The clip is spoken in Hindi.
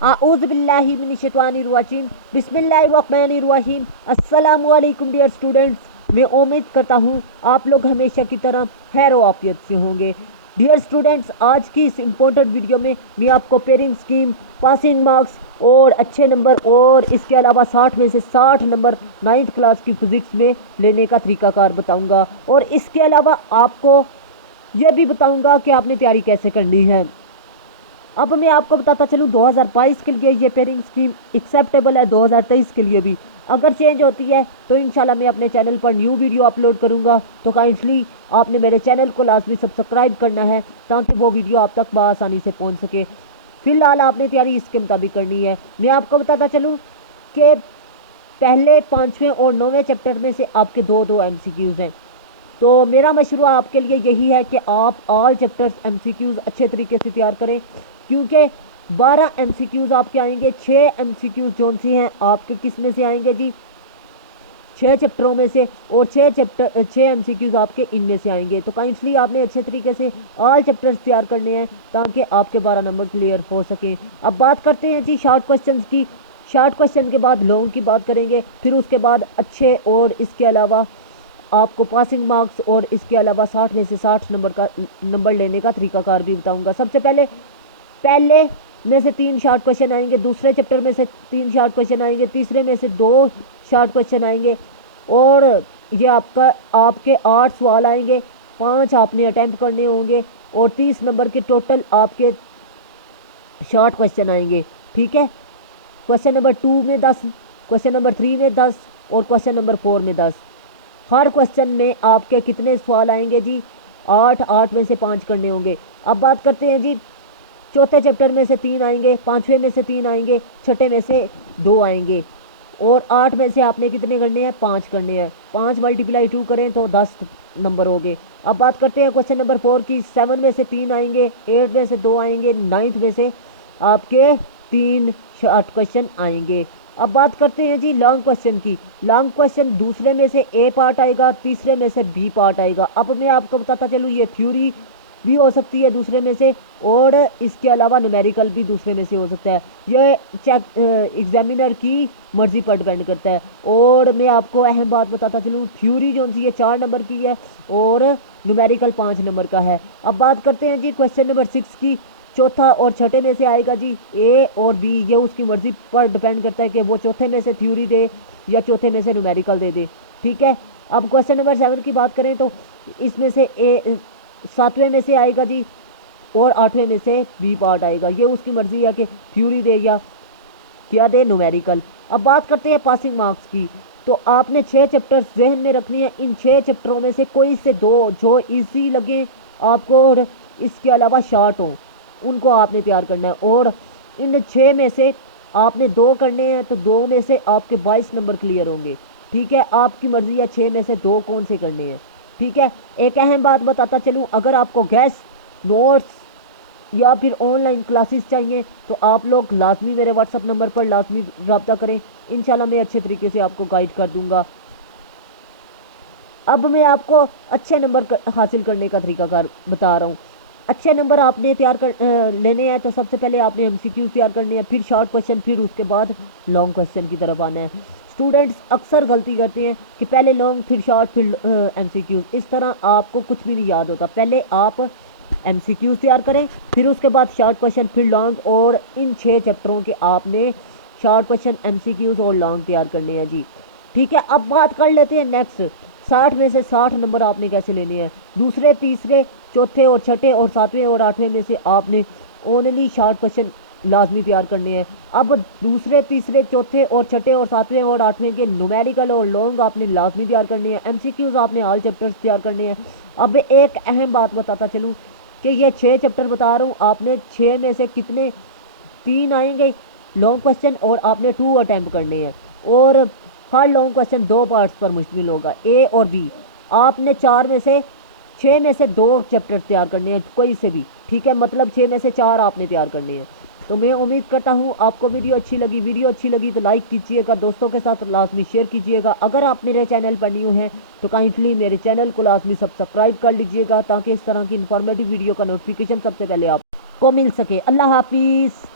आऊज़ुबिल्लाहि मिनश्शैतानिर्रजीम बिस्मिल्लाहिर्रहमानिर्रहीम। अस्सलामु अलैकुम डियर स्टूडेंट्स। मैं उम्मीद करता हूँ आप लोग हमेशा की तरह खैर व आफियत से होंगे। डियर स्टूडेंट्स, आज की इस इम्पोर्टेंट वीडियो में मैं आपको पेयरिंग स्कीम, पासिंग मार्क्स और अच्छे नंबर और इसके अलावा 60 में से 60 नंबर 9th क्लास की फिज़िक्स में लेने का तरीकाकार बताऊँगा। और इसके अलावा आपको यह भी बताऊँगा कि आपने तैयारी कैसे करनी है। अब मैं आपको बताता चलूँ 2022 के लिए ये पेयरिंग स्कीम एक्सेप्टेबल है, 2023 के लिए भी। अगर चेंज होती है तो इंशाल्लाह मैं अपने चैनल पर न्यू वीडियो अपलोड करूँगा। तो काइंडली आपने मेरे चैनल को लाजमी सब्सक्राइब करना है ताकि वो वीडियो आप तक बआसानी से पहुँच सके। फ़िलहाल आपने तैयारी इसके मुताबिक करनी है। मैं आपको बताता चलूँ कि पहले 5वें और 9वें चैप्टर में से आपके दो दो MCQs हैं। तो मेरा मशवरा आपके लिए यही है कि आप ऑल चैप्टर्स MCQs अच्छे तरीके से तैयार करें, क्योंकि 12 MCQs आपके आएंगे। 6 MCQs जोन सी हैं आपके किस में से आएंगे जी, 6 चैप्टरों में से, और 6 MCQs आपके इनमें से आएंगे। तो काइंडली आपने अच्छे तरीके से ऑल चैप्टर्स तैयार करने हैं ताकि आपके 12 नंबर क्लियर हो सकें। अब बात करते हैं जी शॉर्ट क्वेश्चन की। शॉर्ट क्वेश्चन के बाद लॉन्ग की बात करेंगे, फिर उसके बाद अच्छे और इसके अलावा आपको पासिंग मार्क्स और इसके अलावा 60 में से 60 नंबर लेने का तरीकाकार भी बताऊंगा। सबसे पहले में से 3 शॉर्ट क्वेश्चन आएंगे, दूसरे चैप्टर में से 3 शॉर्ट क्वेश्चन आएंगे, तीसरे में से 2 शॉर्ट क्वेश्चन आएंगे, और ये आपके 8 सवाल आएंगे। 5 आपने अटैम्प्ट करने होंगे और 30 नंबर के टोटल आपके शॉर्ट क्वेश्चन आएंगे। ठीक है, क्वेश्चन नंबर 2 में 10, क्वेश्चन नंबर 3 में 10 और क्वेश्चन नंबर 4 में 10। हर क्वेश्चन में आपके कितने सवाल आएंगे जी, 8, 8 में से 5 करने होंगे। अब बात करते हैं जी, चौथे चैप्टर में से 3 आएंगे, 5वें में से 3 आएंगे, छठे में से 2 आएंगे, और 8 में से आपने कितने करने हैं, 5 करने हैं। 5 × 2 करें तो 10 नंबर हो गए। अब बात करते हैं क्वेश्चन नंबर 4 की। 7 में से 3 आएंगे, 8 में से 2 आएंगे, 9th में से आपके 3 शॉर्ट क्वेश्चन आएंगे। अब बात करते हैं जी लॉन्ग क्वेश्चन की। लॉन्ग क्वेश्चन दूसरे में से ए पार्ट आएगा, तीसरे में से बी पार्ट आएगा। अब मैं आपको बताता चलूँ, ये थ्योरी भी हो सकती है दूसरे में से, और इसके अलावा न्यूमेरिकल भी दूसरे में से हो सकता है। यह एग्जामिनर की मर्जी पर डिपेंड करता है। और मैं आपको अहम बात बताता चलूँ, थ्योरी जो सी है 4 नंबर की है और न्यूमेरिकल 5 नंबर का है। अब बात करते हैं जी क्वेश्चन नंबर 6 की। चौथा और छठे में से आएगा जी ए और बी, ये उसकी मर्जी पर डिपेंड करता है कि वो चौथे में से थ्योरी दे या चौथे में से न्यूमेरिकल दे दे। ठीक है, अब क्वेश्चन नंबर 7 की बात करें तो इसमें से ए 7वें में से आएगा जी, और 8वें में से बी पार्ट आएगा। ये उसकी मर्जी है कि थ्योरी दे या क्या दे, न्यूमेरिकल। अब बात करते हैं पासिंग मार्क्स की। तो आपने 6 चैप्टर्स जहन में रखनी है। इन 6 चैप्टरों में से कोई से 2 जो इजी लगे आपको और इसके अलावा शॉर्ट हो, उनको आपने तैयार करना है। और इन 6 में से आपने 2 करने हैं, तो 2 में से आपके 22 नंबर क्लियर होंगे। ठीक है, आपकी मर्जी है 6 में से 2 कौन से करने हैं। ठीक है, एक अहम बात बताता चलूँ, अगर आपको गैस नोट्स या फिर ऑनलाइन क्लासेस चाहिए तो आप लोग लाजमी मेरे व्हाट्सअप नंबर पर लाजमी रब्ता करें। इंशाल्लाह मैं अच्छे तरीके से आपको गाइड कर दूंगा। अब मैं आपको अच्छे नंबर हासिल करने का तरीकाकार बता रहा हूँ। अच्छे नंबर आपने लेने हैं तो सबसे पहले आपने MCQs तैयार करने हैं, फिर शॉर्ट क्वेश्चन, फिर उसके बाद लॉन्ग क्वेश्चन की तरफ आना है। स्टूडेंट्स अक्सर गलती करते हैं कि पहले लॉन्ग फिर शॉर्ट फिर MCQs। इस तरह आपको कुछ भी नहीं याद होता। पहले आप MCQs तैयार करें, फिर उसके बाद शॉर्ट क्वेश्चन, फिर लॉन्ग, और इन 6 चैप्टरों के आपने शॉर्ट क्वेश्चन, MCQs और लॉन्ग तैयार करने हैं जी। ठीक है, अब बात कर लेते हैं नेक्स्ट, 60 में से 60 नंबर आपने कैसे लेने हैं। दूसरे, तीसरे, चौथे और छठे और 7वें और 8वें में से आपने ओनली शॉर्ट क्वेश्चन लाजमी तैयार करने हैं। अब दूसरे, तीसरे, चौथे और छठे और 7वें और 8वें के न्यूमेरिकल और लॉन्ग आपने लाजमी तैयार करने हैं। MCQs आपने ऑल चैप्टर्स तैयार करने हैं। अब एक अहम बात बताता चलूँ कि ये 6 चैप्टर बता रहा हूँ, आपने 6 में से कितने, 3 आएंगे लॉन्ग क्वेश्चन, और आपने 2 अटैम्प्ट करने हैं। और हर लॉन्ग क्वेश्चन 2 पार्ट्स पर मुश्तमिल होगा, ए और बी। आपने 4 में से 6 में से 2 चैप्टर तैयार करने हैं कोई से भी। ठीक है, मतलब 6 में से 4 आपने तैयार करने हैं। तो मैं उम्मीद करता हूँ आपको वीडियो अच्छी लगी तो लाइक कीजिएगा, दोस्तों के साथ लाजमी शेयर कीजिएगा। अगर आप मेरे चैनल पर न्यू हैं तो काइंडली मेरे चैनल को लाजमी सब्सक्राइब कर लीजिएगा ताकि इस तरह की इन्फॉर्मेटिव वीडियो का नोटिफिकेशन सबसे पहले आपको मिल सके। अल्लाह हाफिज़।